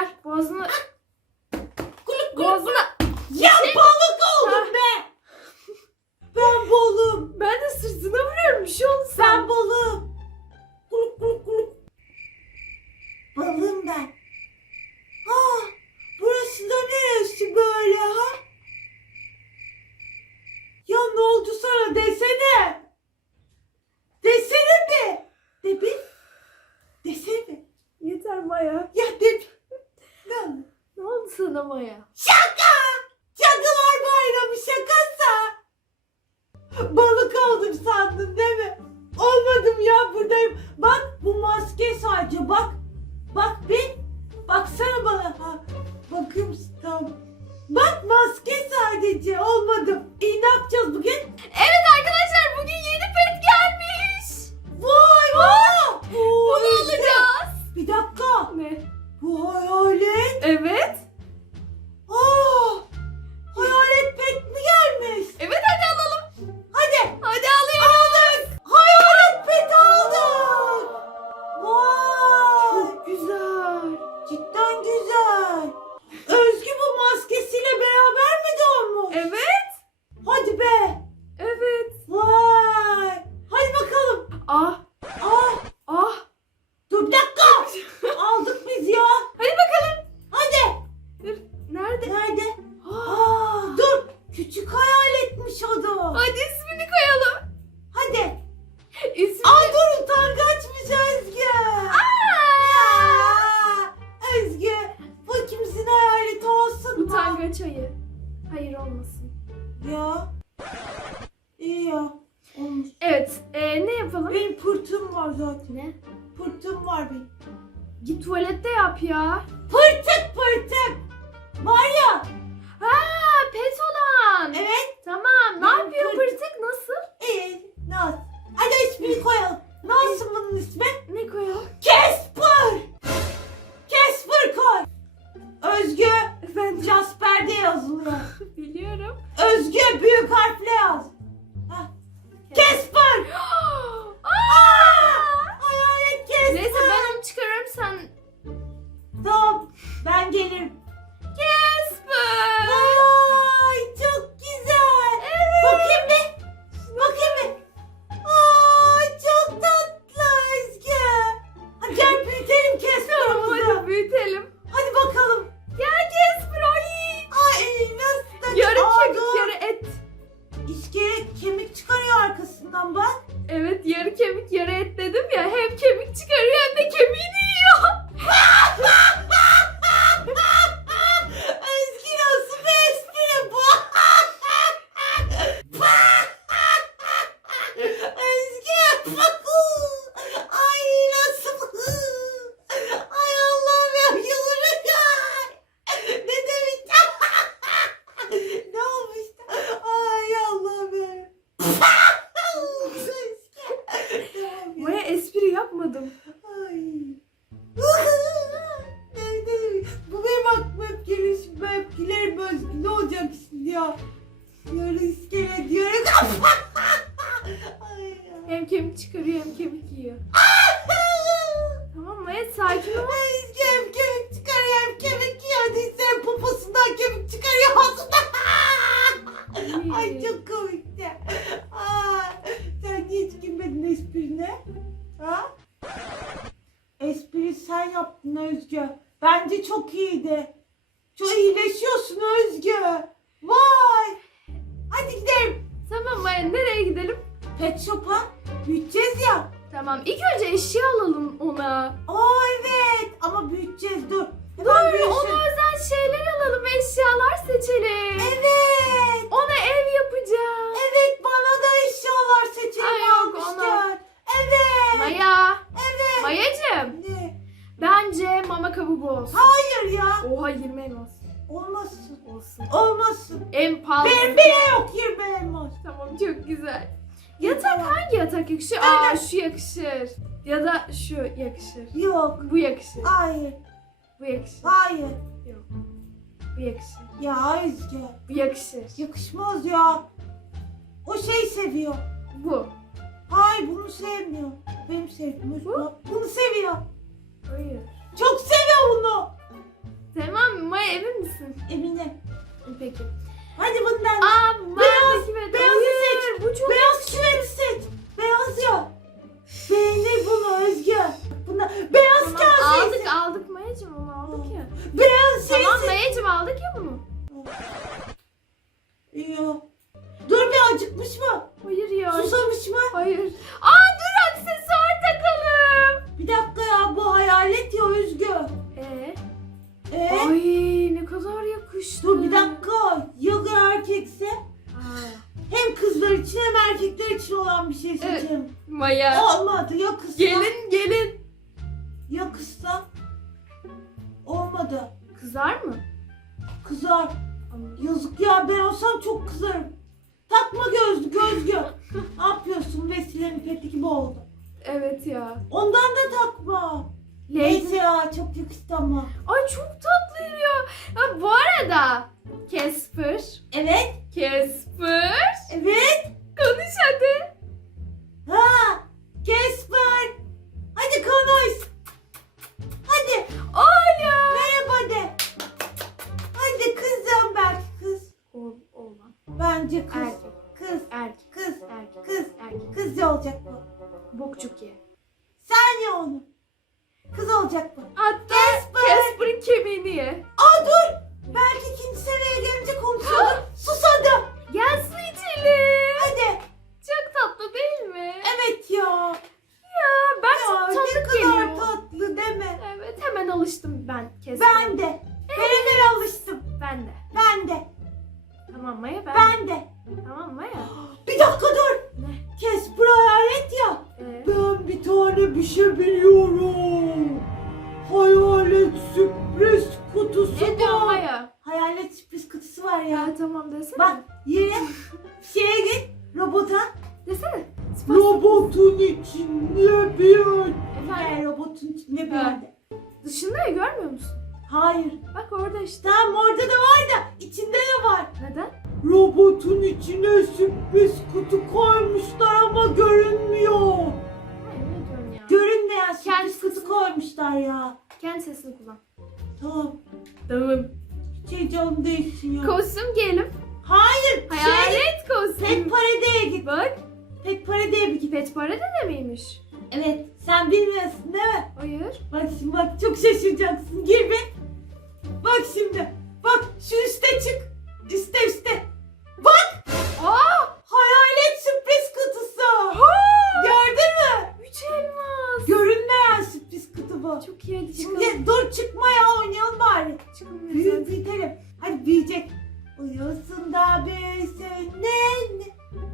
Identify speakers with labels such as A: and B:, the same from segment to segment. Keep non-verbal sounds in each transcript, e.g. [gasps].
A: Ver
B: boğazını oldum sandın değil mi? Olmadım ya buradayım. Bak bu maske sadece bak. Bak bir. Baksana bana. Ha, bakıyor musun? Tamam. Bak maske sadece. Olmadım. İyi ne yapacağız bugün?
A: Evet arkadaşlar bugün yeni pet gelmiş.
B: Vay vay.
A: Bunu
B: Vay.
A: alacağız.
B: Bir dakika.
A: Ne?
B: Bu hayalet.
A: Evet. Git tuvalette yap ya.
B: Pırtık pırtık. Var ya.
A: Ha pet olan.
B: Evet.
A: Tamam. Ne
B: Benim
A: yapıyor
B: pırt-
A: pırtık? Nasıl?
B: İyi. Nasıl? Hadi ismini koyalım. Nasıl bunun ismi?
A: Ne koyalım?
B: Casper. Casper koy. Özgü.
A: Efendim.
B: Jasper diye yazılıyor. [laughs]
A: Biliyorum.
B: Özgü büyük harfle yaz. Hah. Casper. [gasps]
A: Aa!
B: Hayalet Casper.
A: Neyse ben onu çıkarıyorum sen.
B: Tamam. Ben gelirim.
A: Casper.
B: Sen yaptın Özgü. Bence çok iyiydi. Çok iyileşiyorsun Özgü. Vay. Hadi gidelim.
A: Tamam Maya nereye gidelim?
B: Pet shop'a büyüteceğiz ya.
A: Tamam ilk önce eşya alalım ona.
B: Aa evet ama büyüteceğiz dur. Hemen
A: Böyle
B: büyüsün.
A: ona özel şeyler alalım eşyalar seçelim.
B: Evet.
A: Ona ev yapacağız.
B: Evet bana da eşyalar seçelim
A: Ay yok,
B: almışlar. Evet.
A: Maya.
B: Evet.
A: Mayacım.
B: Ne?
A: Bence mama kabı bu olsun.
B: Hayır ya.
A: Oha 20 elmas.
B: Olmasın.
A: Olsun.
B: Olmasın.
A: En pahalı.
B: Benim bile yok 20 elmas.
A: Tamam çok güzel. Yatak
B: Tamam.
A: hangi yatak yakışır? Aa şu yakışır. Ya da şu yakışır.
B: Yok.
A: Bu yakışır.
B: Hayır.
A: Bu yakışır.
B: Hayır.
A: Yok. Bu yakışır.
B: Ya Özge.
A: Bu yakışır.
B: Yakışmaz ya. O şey seviyor.
A: Bu.
B: Hayır bunu sevmiyor. Benim sevdiğim.
A: Bu?
B: Bunu seviyor.
A: Hayır.
B: Çok seviyor bunu.
A: Tamam Maya emin misin?
B: Eminim.
A: peki.
B: Hadi bundan.
A: Aa
B: Beyaz,
A: ve
B: beyazı
A: Hayır, Bu çok
B: Beyaz küveti seç. Beyaz ya. Beğenir bunu Özgü. Buna beyaz
A: Tamam,
B: kaseyi
A: aldık
B: seç.
A: aldık Maya'cım onu aldık ya.
B: Beyaz şey
A: Tamam
B: seç.
A: Maya'cım aldık ya bunu. Ya
B: çok yakıştı ama.
A: Ay çok tatlıyım ya. ya. Bu arada Casper.
B: Evet.
A: Casper.
B: Evet.
A: Konuş hadi.
B: Ha. Casper. Hadi konuş. Hadi.
A: Ola.
B: Merhaba de. Hadi kızım belki kız.
A: Ol, oğlan.
B: Bence kız.
A: Erkek.
B: Kız.
A: Erkek.
B: Kız.
A: Erkek.
B: Kız.
A: Erkek.
B: Kız olacak bu.
A: Bokçuk ye.
B: Sen ya onu. Kız olacak bu.
A: Hatta
B: Casper.
A: Casper'ın kemiğini ye.
B: Aa dur. Belki ikinci seviyeye gelince konuşalım. [gasps] Susadım.
A: Gel su içelim.
B: Hadi.
A: Çok tatlı değil Neden?
B: Robotun içine sürpriz kutu koymuşlar ama görünmüyor.
A: Hayır ne ya?
B: Görünmeyen sürpriz
A: Kendisi-
B: kutu koymuşlar ya.
A: Kendi sesini kullan.
B: Tamam.
A: Tamam.
B: Hiç heyecanım değilsin ya.
A: Kostüm giyelim.
B: Hayır. Şey,
A: Hayalet kostüm.
B: Pet Parade'ye git.
A: Bak.
B: Pet Parade'ye bir git.
A: Pet para de miymiş?
B: Evet. Sen bilmiyorsun değil mi?
A: Hayır.
B: Bak şimdi bak çok şaşıracaksın. Gir bir. Bak şimdi. Bak şu üste çık. Üste üste. Bak.
A: Aa!
B: Hayalet sürpriz kutusu. Gördün mü?
A: Üç elmas.
B: Görünmeyen sürpriz kutu bu.
A: Çok iyi hadi çıkalım.
B: Şimdi dur çıkma ya oynayalım bari.
A: Çıkalım.
B: Büyük büyütelim. Hadi büyüyecek. Uyusun da büyüsün.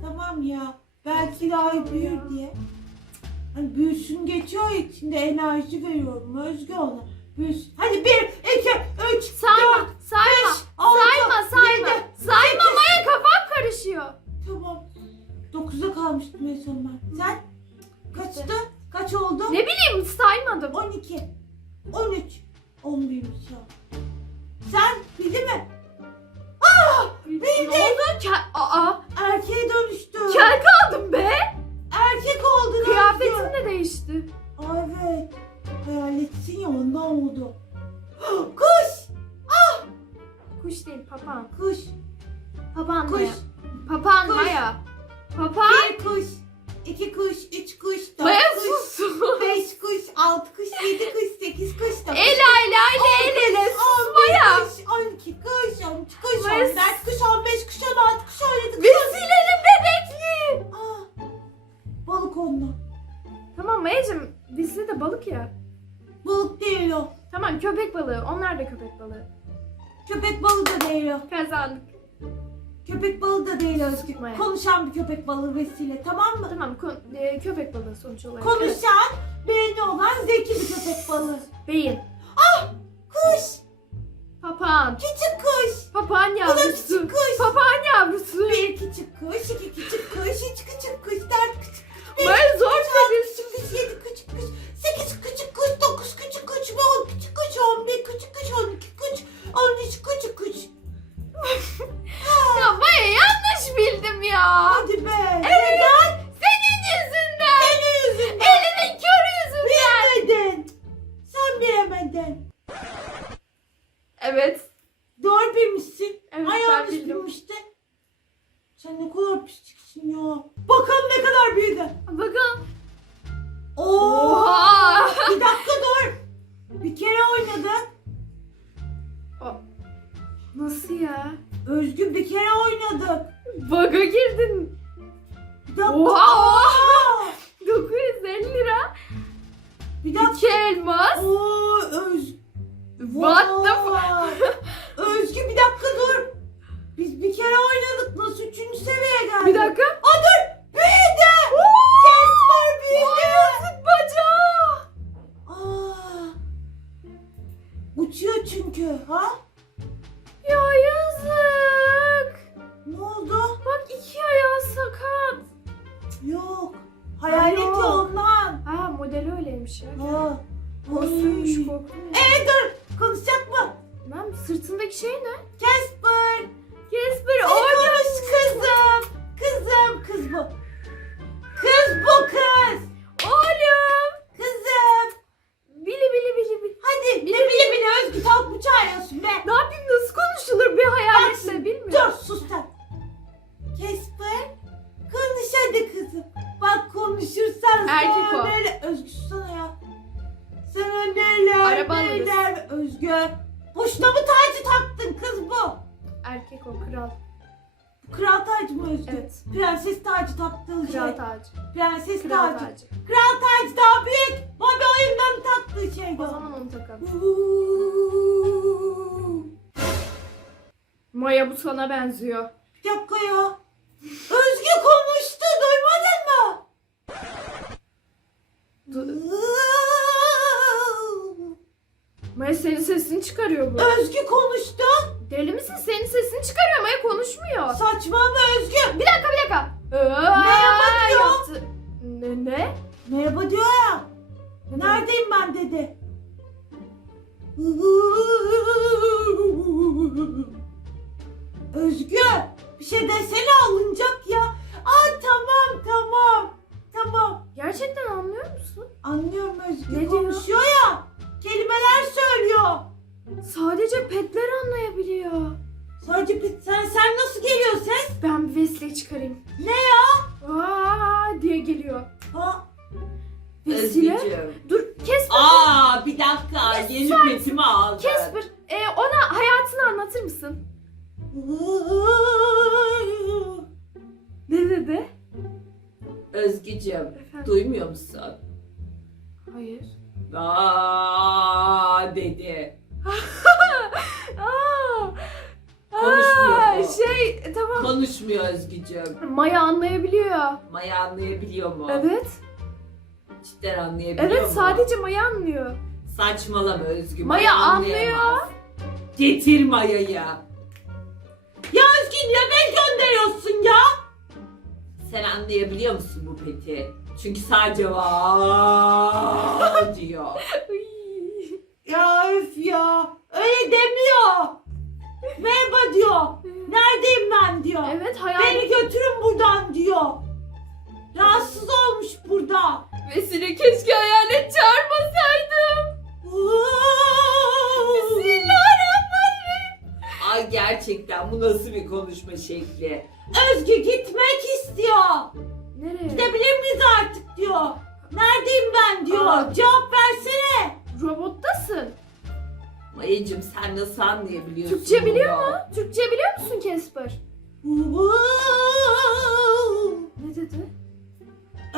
B: Tamam ya. Belki daha büyür diye. Hani büyüsün geçiyor içinde enerji veriyorum. Özgü ona. Büyüsün. Hadi bir, iki, üç,
A: Sayma,
B: dört,
A: sayma.
B: beş,
A: sayma, sayma.
B: yedi,
A: sayma
B: sekiz.
A: Maya kafam karışıyor.
B: Tamam. Dokuzda kalmıştım en son ben. Sen? Kaçtı? Kaç oldu?
A: Ne bileyim saymadım.
B: 12. 13. 11'miş ya. Sen bildin mi? Aa!
A: Ne oldu? Kel... Aa,
B: Erkeğe dönüştü.
A: kel kaldım be.
B: Erkek oldun
A: Kıyafetim de değişti.
B: Aa, evet. Hayaletsin ya ondan oldu. Kuş
A: değil, papağan.
B: Kuş.
A: Papağan
B: Kuş.
A: Maya. Papağan
B: Kuş.
A: Maya. Papağan.
B: Bir kuş. iki kuş. Üç kuş. Dört
A: Maya
B: kuş.
A: sus.
B: Beş kuş. Altı kuş. Yedi kuş. Sekiz kuş. dokuz
A: Ela ela ele ele ele sus Maya.
B: kuş. On iki kuş. On üç kuş.
A: Maya
B: On dört kuş. On beş kuş. On altı kuş. On yedi kuş.
A: Vesilelim bebekli.
B: Aa, balık ondan.
A: Tamam Maya'cığım bizde de balık ya.
B: Balık değil o.
A: Tamam köpek balığı. Onlar da köpek balığı.
B: Köpek balığı da değil o.
A: Kazandık.
B: Köpek balığı da değil Özgür.
A: Maya.
B: Konuşan bir köpek balığı vesile tamam mı?
A: Tamam ko- e, köpek balığı sonuç olarak. Evet.
B: Konuşan, beyni olan zeki bir köpek balığı.
A: Beyin.
B: Kuş,
A: Papağan.
B: küçük kuş.
A: Papağan
B: Bu da
A: yavrusu.
B: küçük kuş.
A: Papağan yavrusu.
B: Bir küçük kuş, iki küçük kuş, üç küçük kuş, dört küçük kuş, beş
A: zor dedin.
B: küçük kuş, yedi küçük kuş, 8 küçük kuş, 9 küçük kuş, 10 küçük kuş, 11 küçük kuş, 12 kuş, 13 küçük kuş. [laughs]
A: ya Maya yanlış bildim ya.
B: Hadi be.
A: Evet. Neden? Senin yüzünden.
B: Senin yüzünden.
A: Elinin körü yüzünden.
B: Bilmedin. Sen bilemedin.
A: Evet.
B: Doğru bilmişsin. Evet,
A: Ay yanlış.
B: Sen ne
A: kadar
B: pisliksin
A: ya. Bakalım
B: ne kadar
A: büyüdü. Bakalım.
B: Oo! Oha! Bir dakika dur. Bir kere oynadık. Nasıl ya? Özgür
A: bir kere
B: oynadık. Bug'a girdin. Bir dakika.
A: Oha!
B: Aa!
A: 950
B: lira. Bir
A: dakika. İki elmas. Oo Öz. What
B: the
A: fuck?
B: Özgür
A: bir
B: dakika dur. Biz bir
A: kere oynadık. Nasıl üçüncü seviyeden? Bir
B: dakika.
A: Aa
B: dur.
A: O kral.
B: Kral tacı mı Özgü?
A: Evet.
B: Prenses tacı taktığın
A: Kral
B: şey.
A: tacı.
B: Prenses
A: Kral
B: tacı.
A: tacı.
B: Kral tacı daha büyük. Bobby oyundan taktığı şey
A: O zaman onu takalım.
B: Uuu.
A: Maya bu sana benziyor.
B: Bir dakika ya. Özgü konuştu duymadın mı?
A: Du- Maya senin sesini çıkarıyor bu.
B: Özgü konuştu.
A: Deli misin? Senin sesini çıkarıyor Maya konuşmuyor.
B: Saçmalama Özgü.
A: Bir dakika bir dakika.
B: Merhaba
A: Aa,
B: diyor.
A: yaptı. Ne? ne?
B: Merhaba diyor ya. Neredeyim ben dedi. Özgü bir şey desene alınacak ya. Aa tamam tamam. Tamam.
A: Gerçekten anlıyor musun?
B: Anlıyorum Özgü
A: Ne diyor?
B: konuşuyor ya. Kelimeler söylüyor.
A: Sadece petler anlayabiliyor.
B: Sadece bir- sen, sen nasıl geliyor ses?
A: Ben bir Wesley çıkarayım.
B: Ne ya?
A: Aa diye geliyor.
B: Ha,
A: Vesile.
C: Özgeciğim.
A: Dur Kesper.
C: Aa bir dakika yeni petimi aldım.
A: Kesper. E, ona hayatını anlatır mısın? Ne dedi?
C: Özgeciğim
A: Efendim?
C: duymuyor musun?
A: Hayır.
C: Aa dedi. Konuşmuyor bu.
A: Şey tamam.
C: Konuşmuyor Özgeciğim.
A: Maya anlayabiliyor.
C: Maya anlayabiliyor mu?
A: Evet.
C: Cidden anlayabiliyor
A: Evet
C: mu?
A: sadece Maya anlıyor.
C: Saçmalama Özgü.
A: Maya
C: anlayamaz. Getir Maya'yı.
B: ya Özgü beni gönderiyorsun ya?
C: Sen anlayabiliyor musun bu peti? Çünkü sadece vaa [laughs] diyor. [laughs]
B: Ya öf ya. Öyle demiyor. Merhaba diyor. Neredeyim ben diyor.
A: evet hayal.
B: Beni götürün buradan diyor. Rahatsız olmuş burada.
A: Vesile keşke hayalet çağırmasaydım.
C: Ay gerçekten bu nasıl bir konuşma şekli?
B: Özgü gitmek istiyor.
A: Nereye?
B: Gidebilir miyiz artık diyor. Neredeyim ben diyor.
A: Aa.
B: Cevap versene.
A: Robottasın.
C: Mayacım sen nasıl anlayabiliyorsun
A: Türkçe biliyor mu? Türkçe biliyor musun Kesper? Ne dedi?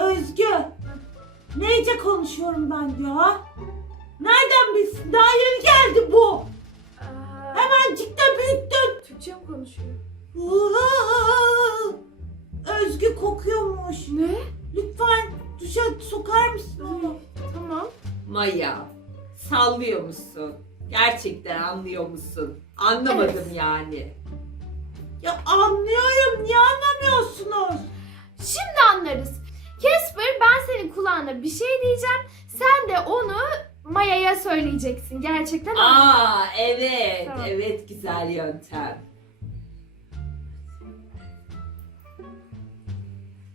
B: Özgü. Neyce konuşuyorum ben ha? Nereden bilsin? Daha yeni geldi bu.
A: Aa,
B: Hemencik de büyüttün.
A: Türkçe mi konuşuyor?
B: Özgü kokuyormuş.
A: Ne?
B: Lütfen duşa sokar mısın onu?
A: Tamam.
C: Maya sallıyor musun? Gerçekten anlıyor musun? Anlamadım
A: Evet.
C: yani.
B: Ya anlıyorum. Niye anlamıyorsunuz?
A: Şimdi anlarız. Kesper ben senin kulağına bir şey diyeceğim. Sen de onu Maya'ya söyleyeceksin. Gerçekten anla.
C: Aa evet
A: Tamam.
C: evet güzel yöntem.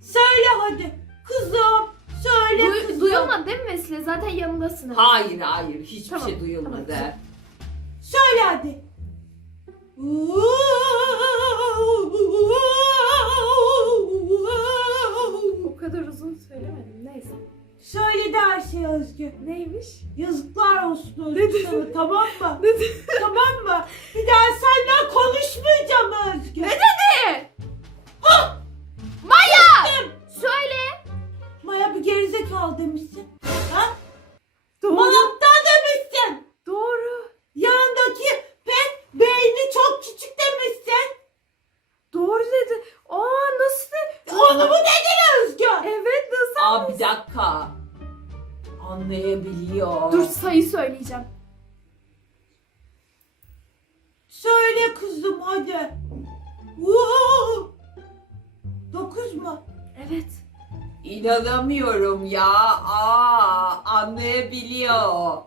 B: Söyle hadi. Kızım. Söyle
A: Duy-
B: kızım.
A: duyulmadı değil mi Vesile? Zaten yanındasın.
C: Hayır hayır hiçbir
A: Tamam,
C: şey duyulmadı.
A: tamam.
B: Söyle hadi.
A: O kadar uzun söylemedim. Neyse.
B: Söyledi her şey Özgü.
A: Neymiş?
B: Yazıklar olsun Özgü sana tamam mı? Tamam mı? Bir daha senden konuşmayacağım
C: anlayabiliyor. İnanamıyorum ya. Aa, anlayabiliyor.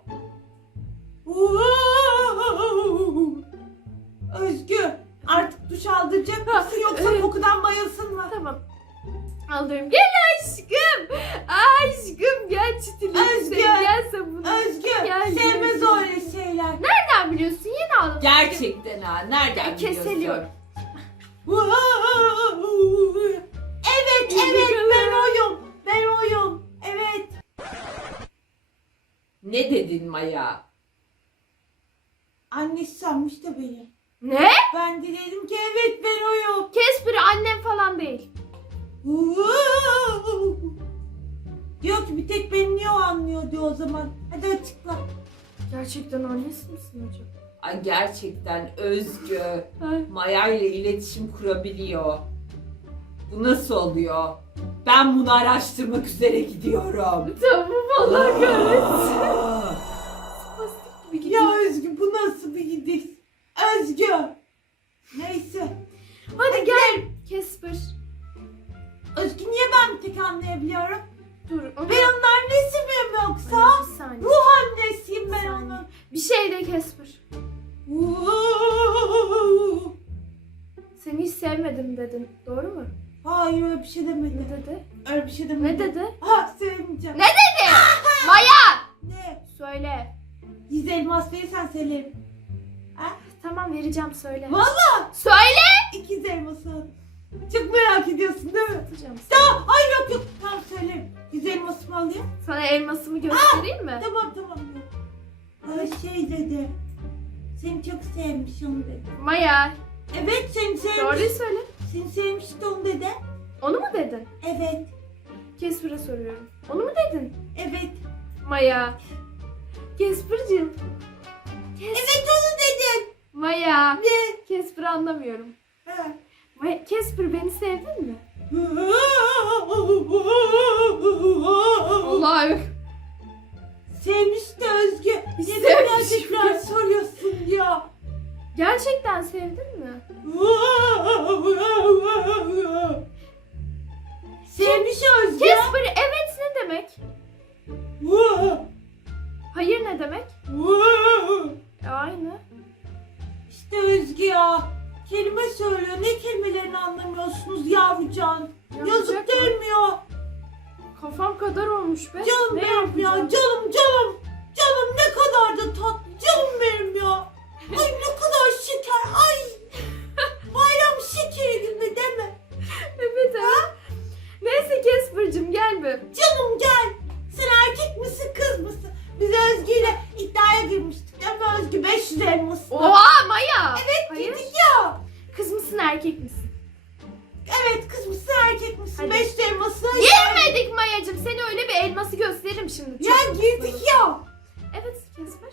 B: Woo! Özgü artık duş aldıracak mısın yoksa kokudan bayılsın mı?
A: Tamam. Alıyorum. Gel aşkım. Aşkım gel çitilerim
B: Özgü.
A: Gel sabunu.
B: Özgü
A: Gel,
B: sevmez öyle şeyler.
A: Nereden biliyorsun? Yeni aldım.
C: Gerçekten ha. Nereden
A: keseliyor.
C: biliyorsun?
B: Woo! Bir tek beni niye o anlıyor diyor o zaman. Hadi açıkla.
A: Gerçekten annesi misin acaba?
C: Ay gerçekten Özgü
A: Ay.
C: Maya ile iletişim kurabiliyor. Bu nasıl oluyor? Ben bunu araştırmak üzere gidiyorum.
A: Tamam Allah kahretsin.
C: Aa!
A: Spastik gibi gidiyor.
B: Ya Özgü bu nasıl bir gidiş? Özgü. Neyse.
A: Hadi gel. Kesper.
B: Özgü niye ben bir tek anlayabiliyorum?
A: Dur. Onu...
B: Ben onun annesi miyim yoksa?
A: Ay, bir saniye.
B: Ruh annesiyim ben
A: Bir
B: onun.
A: saniye. Bir şey de Kesper. Seni hiç sevmedim dedin. Doğru mu?
B: Hayır öyle bir şey
A: Ne
B: demedi.
A: dedi?
B: Öyle bir şey demedi.
A: Ne dedi?
B: Ha sevmeyeceğim.
A: Ne dedi? Maya!
B: Ne?
A: Söyle.
B: Yüz elmas verirsen söylerim.
A: Tamam vereceğim söyle.
B: Valla.
A: Söyle.
B: İkiz elması. Çok merak ediyorsun değil mi?
A: Atacağım.
B: Tamam. Hayır yok yok. Tamam söyleyeyim. Yüz elmasımı alayım.
A: Sana elmasımı göstereyim mi?
B: Tamam tamam. Ay şey dedi. Seni çok sevmiş onu dedi.
A: Maya.
B: Evet seni sevmiş.
A: Doğruyu söyle.
B: Seni sevmişti onu dedi.
A: Onu mu dedin?
B: Evet.
A: Kesper'a soruyorum. Onu mu dedin?
B: Evet.
A: Maya. Kesper'cığım. Kes-
B: Evet onu dedin.
A: Maya.
B: Ne?
A: Kesper'ı anlamıyorum.
B: Ha.
A: Maya, Kesper beni sevdin mi? Allah
B: Sevmiş de.
A: Hiç
B: Neden
A: mi?
B: soruyorsun ya?
A: Gerçekten sevdin mi?
B: Sevmiş Özgü.
A: Kesper evet ne demek? Hayır ne demek? E, aynı.
B: İşte Özgü ya. Kelime söylüyor. Ne kelimelerini anlamıyorsunuz yavrucan? Yazık değil
A: mı?
B: mi ya?
A: Kafam kadar olmuş be.
B: Canım
A: ne
B: benim ya.
A: yapacağım?
B: Canım canım. Canım ne kadar da tatlı. Canım benim ya. [laughs] Ay ne kadar şeker. Ay. Bayram şekeri gibi değil mi?
A: Evet ha. Neyse Kesper'cığım gel be.
B: Canım gel. Sen erkek misin kız mısın? Biz Özgü ile iddiaya girmiştik mi Özgü? 500 elması.
A: Oha Maya. Evet. Hayır.
B: Dedik ya.
A: Kız mısın erkek misin?
B: Evet kız mısın erkek misin?
A: Hadi.
B: 500 elması.
A: Girmedik Mayacığım. Seni öyle bir elması gösteririm şimdi.
B: Ya
A: Çok
B: girdik
A: mutlu.
B: ya.
A: Evet Kesper.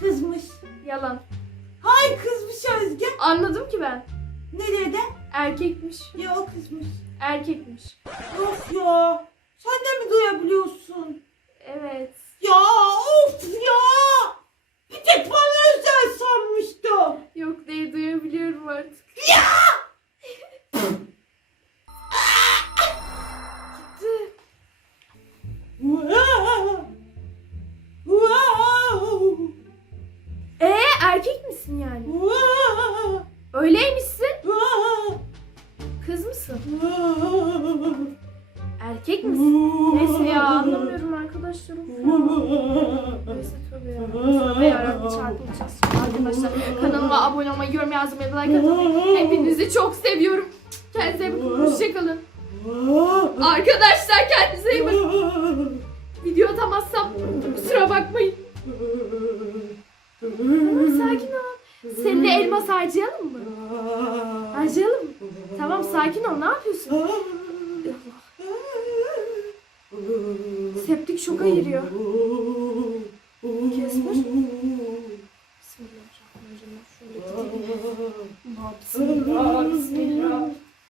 B: Kızmış.
A: Yalan.
B: Hay kızmış Özge.
A: Anladım ki ben.
B: Ne dedi?
A: Erkekmiş.
B: Ya o kızmış.
A: Erkekmiş.
B: Of ya. Sen de mi duyabiliyorsun?
A: Evet.
B: Ya of ya. Bir tek bana özel sanmıştım.
A: Yok değil duyabiliyorum artık. Gitti. Ee erkek misin yani? Öyleymişsin. Kız mısın? Erkek misin? Neyse ya anlamıyorum arkadaşlarım. Neyse tövbe ya. Tövbe yarabbim çarpılacağız. Arkadaşlar kanalıma abone olmayı, yorum yazmayı, like atmayı. Hepinizi çok seviyorum. Kendinize iyi bakın. Hoşçakalın. Arkadaşlar kendinize iyi bakın. Video atamazsam kusura bakmayın. Tamam sakin ol. Seninle elmas harcayalım mı? Harcayalım mı? Tamam sakin ol. Ne yapıyorsun? Septik şoka giriyor. Kesmiş. Bismillahirrahmanirrahim. Şöyle gideyim. Bismillah.